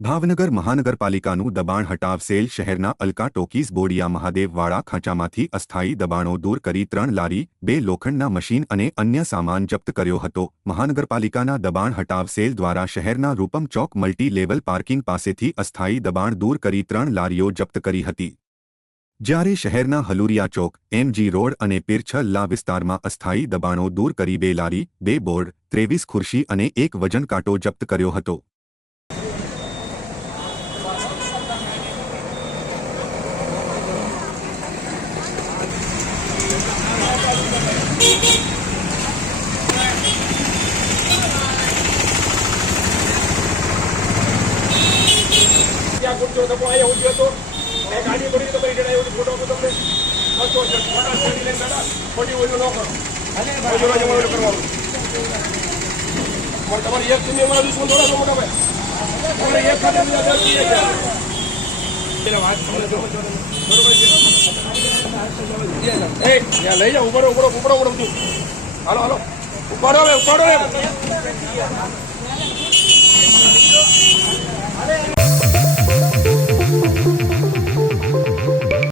ભાવનગર મહાનગરપાલિકાનું દબાણ હટાવ સેલ શહેરના અલકા ટોકીઝ બોડિયા મહાદેવવાળા ખાંચામાંથી અસ્થાયી દબાણો દૂર કરી ત્રણ લારી, બે લોખંડના મશીન અને અન્ય સામાન જપ્ત કર્યો હતો. મહાનગરપાલિકાના દબાણ હટાવ સેલ દ્વારા શહેરના Rupam Chowk multi level parking પાસેથી અસ્થાયી દબાણ દૂર કરી ત્રણ લારીઓ જપ્ત કરી હતી. જ્યારે શહેરના હલુરિયા ચોક, એમજી રોડ અને પીરછલ્લા વિસ્તારમાં અસ્થાયી દબાણો દૂર કરી બે લારી, બે બોર્ડ, ત્રેવીસ ખુરશી અને એક વજન કાંટો જપ્ત કર્યો હતો. તમારી એક તમે અમારા દુશ્મન થોડા મોટા ભાઈ તમારે એક ખાતે વાત. બરોબર? એ ત્યાં લઈ જાઓ ઉભરો ઉભરો ઉભરો ઉભરો હાલો હાલો. ઉપાડો હવે ઉપાડો